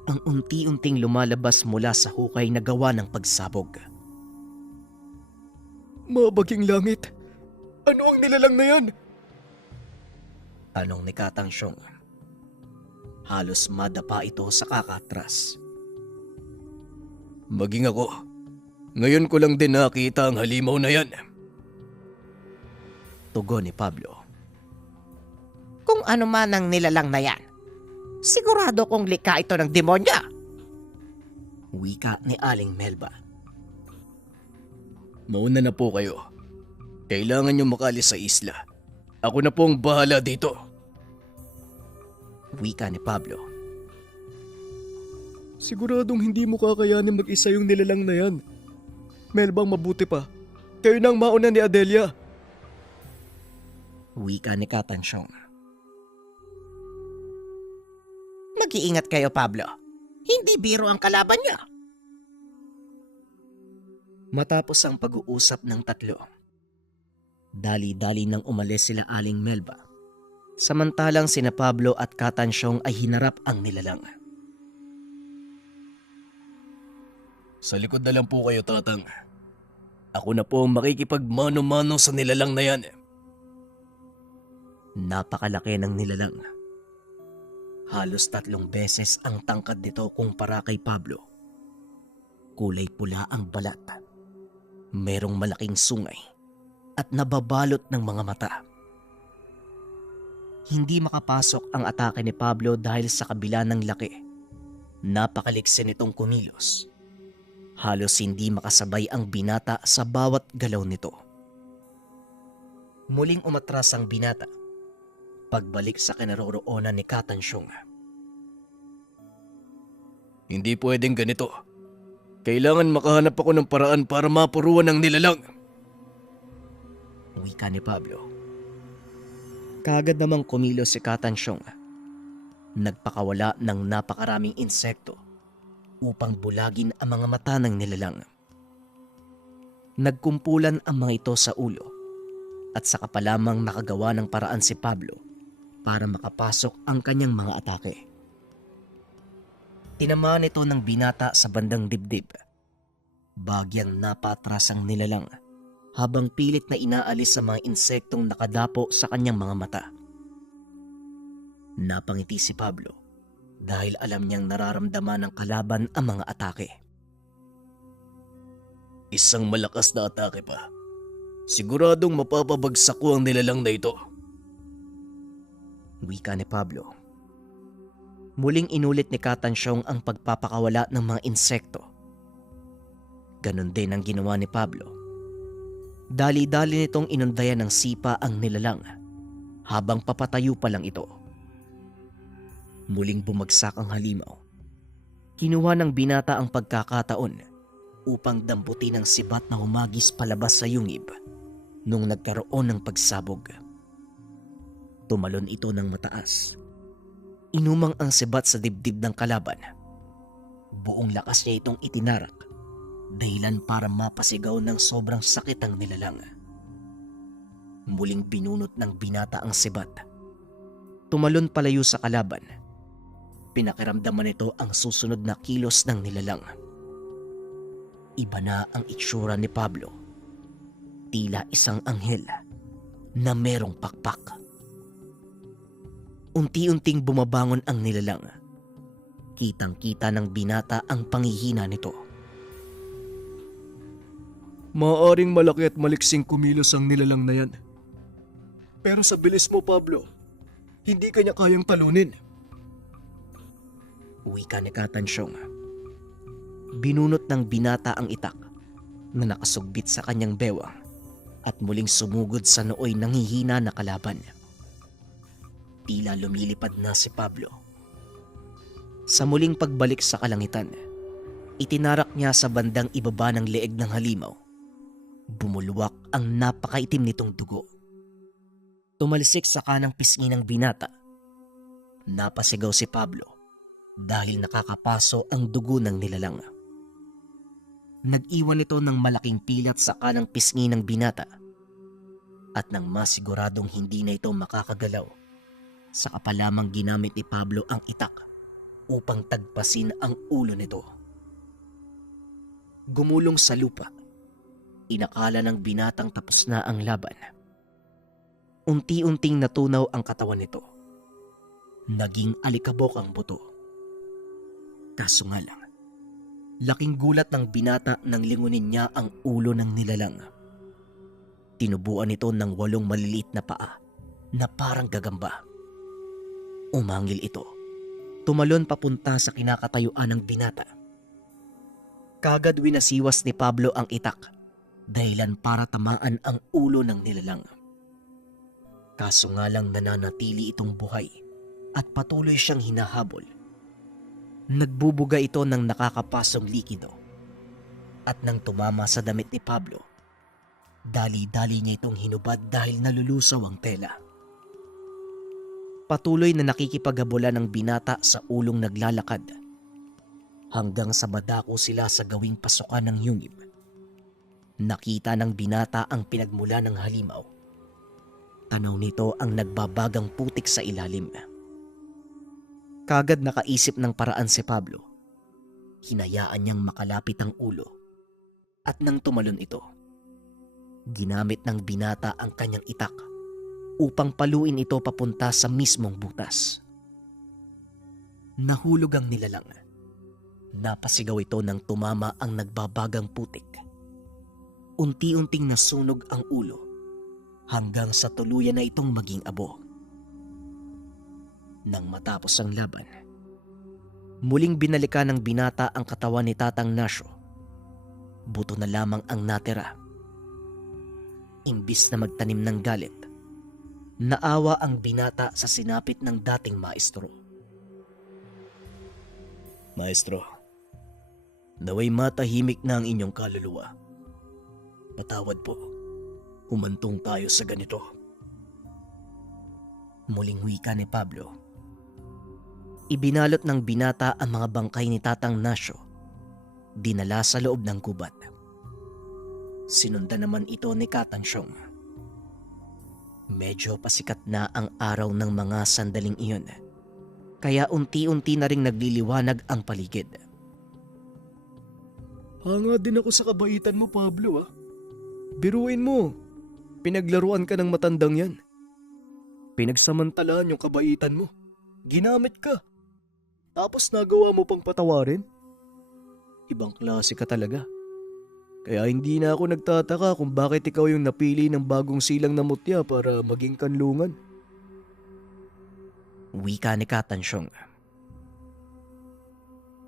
ang unti-unting lumalabas mula sa hukay na gawa ng pagsabog. Mabaging langit! Ano ang nilalang na yan? Tanong ni Katang Syong. Halos madapa ito sa kakatras. Maging ako. Ngayon ko lang din nakita ang halimaw na yan. Tugon ni Pablo. Kung ano man ang nilalang na yan, sigurado kong likha ito ng demonyo. Wika ni Aling Melba. Mauna na po kayo. Kailangan niyo makalis sa isla. Ako na po ang bahala dito. Wika ni Pablo. Siguradong hindi mo kakayanin mag-isa yung nilalang na yan. Melbang mabuti pa. Kayo nang mauna ni Adelia. Wika ni Katang Syong. Mag-iingat kayo, Pablo. Hindi biro ang kalaban niya. Matapos ang pag-uusap ng tatlo, dali-dali nang umalis sila Aling Melba. Samantalang sina Pablo at Katang Syong ay hinarap ang nilalang. Sa likod na lang po kayo, Tatang. Ako na po ang makikipagmano-mano sa nilalang na yan. Napakalaki ng nilalang. Halos 3 beses ang tangkad nito kumpara kay Pablo. Kulay pula ang balat. Merong malaking sungay at nababalot ng mga mata. Hindi makapasok ang atake ni Pablo dahil sa kabila ng laki. Napakaliksi nitong kumilos. Halos hindi makasabay ang binata sa bawat galaw nito. Muling umatras ang binata. Pagbalik sa kinaroroonan ni Katang Syong. Hindi pwedeng ganito. Kailangan makahanap ako ng paraan para mapuruan ng nilalang. Wika ni Pablo. Kaagad namang kumilos si Katansyong. Nagpakawala ng napakaraming insekto upang bulagin ang mga mata ng nilalang. Nagkumpulan ang mga ito sa ulo at saka pa lamang nakagawa ng paraan si Pablo para makapasok ang kanyang mga atake. Tinamaan ito ng binata sa bandang dibdib. Bagyang napatras ang nilalang habang pilit na inaalis sa mga insektong nakadapo sa kanyang mga mata. Napangiti si Pablo dahil alam niyang nararamdaman ng kalaban ang mga atake. Isang malakas na atake pa. Siguradong mapapabagsak ko ang nilalang na ito. Wika ni Pablo. Muling inulit ni Katansyong ang pagpapakawala ng mga insekto. Ganon din ang ginawa ni Pablo. Dali-dali nitong inundayan ng sipa ang nilalang habang papatayo pa lang ito. Muling bumagsak ang halimaw. Kinuha ng binata ang pagkakataon upang damputin ang sibat na humagis palabas sa yungib nung nagkaroon ng pagsabog. Tumalon ito ng mataas. Inumang ang sibat sa dibdib ng kalaban. Buong lakas niya itong itinarak, dahilan para mapasigaw ng sobrang sakit ang nilalang. Muling pinunot ng binata ang sibat. Tumalon palayo sa kalaban. Pinakiramdaman nito ang susunod na kilos ng nilalang. Iba na ang itsura ni Pablo. Tila isang anghel na merong pakpak. Unti-unting bumabangon ang nilalang. Kitang-kita ng binata ang panghihina nito. Maaaring malaki at maliksing kumilos ang nilalang na yan. Pero sa bilis mo, Pablo, hindi kanya kayang talunin. Wika ni Katansyong. Binunot ng binata ang itak na nakasugbit sa kanyang bewang at muling sumugod sa nooy nanghihina na kalaban. Tila lumilipad na si Pablo. Sa muling pagbalik sa kalangitan, itinarak niya sa bandang ibaba ng leeg ng halimaw. Bumulwak ang napakaitim nitong dugo. Tumalsik sa kanang pisngi ng binata. Napasigaw si Pablo dahil nakakapaso ang dugo ng nilalang. Nag-iwan ito ng malaking pilat sa kanang pisngi ng binata at nang masiguradong hindi na ito makakagalaw, saka pa lamang ginamit ni Pablo ang itak upang tagpasin ang ulo nito. Gumulong sa lupa. Inakala ng binatang tapos na ang laban. Unti-unting natunaw ang katawan nito. Naging alikabok ang buto. Kaso nga lang, laking gulat ng binata nang lingunin niya ang ulo ng nilalang. Tinubuan ito ng 8 maliliit na paa na parang gagamba. Umangil ito. Tumalon papunta sa kinakatayuan ng binata. Kagad winasiwas ni Pablo ang itak dahilan para tamaan ang ulo ng nilalang. Kaso nga lang nananatili itong buhay at patuloy siyang hinahabol. Nagbubuga ito ng nakakapasong likido at nang tumama sa damit ni Pablo, dali-dali niya itong hinubad dahil nalulusaw ang tela. Patuloy na nakikipaghabula ng binata sa ulong naglalakad hanggang sa madako sila sa gawing pasukan ng yungib. Nakita ng binata ang pinagmula ng halimaw. Tanaw nito ang nagbabagang putik sa ilalim. Kagad nakaisip ng paraan si Pablo. Hinayaan niyang makalapit ang ulo at nang tumalon ito, ginamit ng binata ang kanyang itak upang paluin ito papunta sa mismong butas. Nahulog ang nilalang. Napasigaw ito nang tumama ang nagbabagang putik. Unti-unting nasunog ang ulo hanggang sa tuluyan na itong maging abo. Nang matapos ang laban, muling binalikan ng binata ang katawan ni Tatang Nasyo. Buto na lamang ang natira. Imbis na magtanim ng galit, naawa ang binata sa sinapit ng dating maestro. Maestro, naway matahimik na ang inyong kaluluwa. Patawad po, humantong tayo sa ganito. Muling wika ni Pablo. Ibinalot ng binata ang mga bangkay ni Tatang Nasyo. Dinala sa loob ng gubat. Sinundan naman ito ni Katansyong. Medyo pasikat na ang araw ng mga sandaling iyon. Kaya unti-unti na ring nagliliwanag ang paligid. Hanga din ako sa kabaitan mo, Pablo ah. Biruin mo, pinaglaruan ka ng matandang yan. Pinagsamantalaan yung kabaitan mo. Ginamit ka. Tapos nagawa mo pang patawarin? Ibang klase ka talaga. Kaya hindi na ako nagtataka kung bakit ikaw yung napili ng bagong silang na mutya para maging kanlungan. Wika ni Katansyong.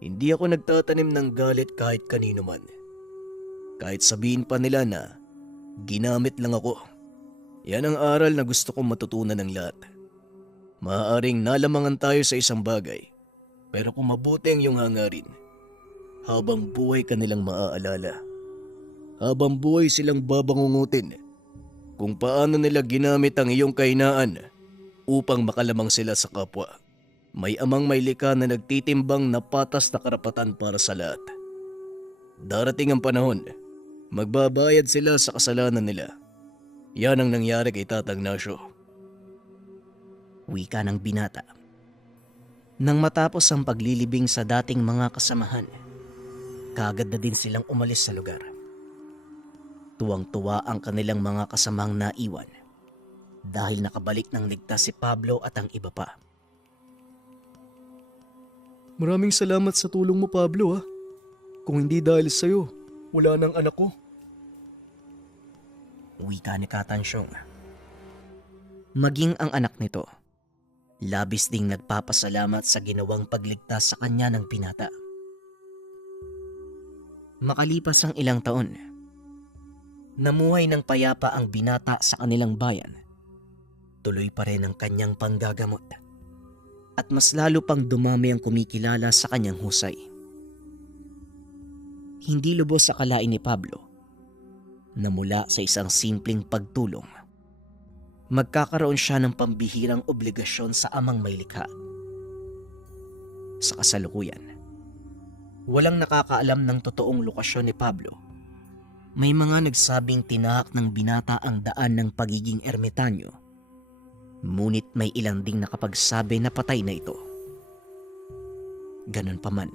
Hindi ako nagtatanim ng galit kahit kanino man. Kahit sabihin pa nila na ginamit lang ako. Yan ang aral na gusto kong matutunan ng lahat. Maaaring nalamangan tayo sa isang bagay, pero kung mabuti ang iyong hangarin, habang buhay ka nilang maaalala. Habang buhay silang babangungutin kung paano nila ginamit ang iyong kahinaan upang makalamang sila sa kapwa. May amang may likha na nagtitimbang na patas na karapatan para sa lahat. Darating ang panahon, magbabayad sila sa kasalanan nila. Yan ang nangyari kay Tatang Nasyo. Wika ng binata. Nang matapos ang paglilibing sa dating mga kasamahan, kaagad na din silang umalis sa lugar. Tuwang-tuwa ang kanilang mga kasamang naiwan dahil nakabalik ng ligtas si Pablo at ang iba pa. Maraming salamat sa tulong mo, Pablo ah. Kung hindi dahil sa'yo, wala nang anak ko. Wika ni Katansyong. Maging ang anak nito, labis ding nagpapasalamat sa ginawang pagligtas sa kanya ng binata. Makalipas ang ilang taon, namuhay ng payapa ang binata sa kanilang bayan. Tuloy pa rin ang kanyang panggagamot. At mas lalo pang dumami ang kumikilala sa kanyang husay. Hindi lubos sa kalain ni Pablo na mula sa isang simpleng pagtulong, magkakaroon siya ng pambihirang obligasyon sa amang may likha. Sa kasalukuyan, walang nakakaalam ng totoong lokasyon ni Pablo. May mga nagsabing tinahak ng binata ang daan ng pagiging ermitanyo, ngunit may ilang ding nakapagsabi na patay na ito. Ganun pa man,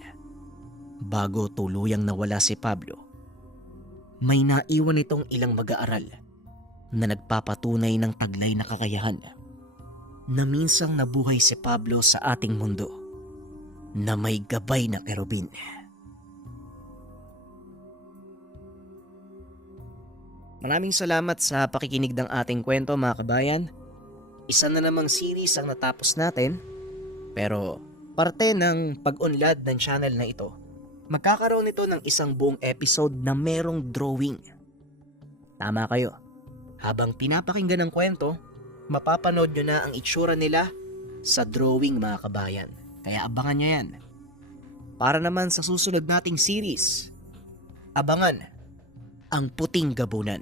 bago tuluyang nawala si Pablo, may naiwan itong ilang mag-aaral na nagpapatunay ng taglay na kakayahan na minsang nabuhay si Pablo sa ating mundo na may gabay na kerubin. Maraming salamat sa pakikinig ng ating kwento, mga kabayan. Isa na namang series ang natapos natin, pero parte ng pag-unlad ng channel na ito, magkakaroon ito ng isang buong episode na merong drawing. Tama kayo. Habang pinapakinggan ng kwento, mapapanood nyo na ang itsura nila sa drawing, mga kabayan. Kaya abangan nyo yan. Para naman sa susunod nating series, abangan ang Puting Gabunan.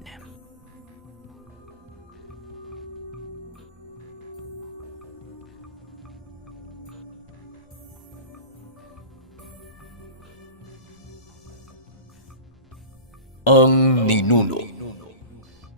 Ang Ninuno.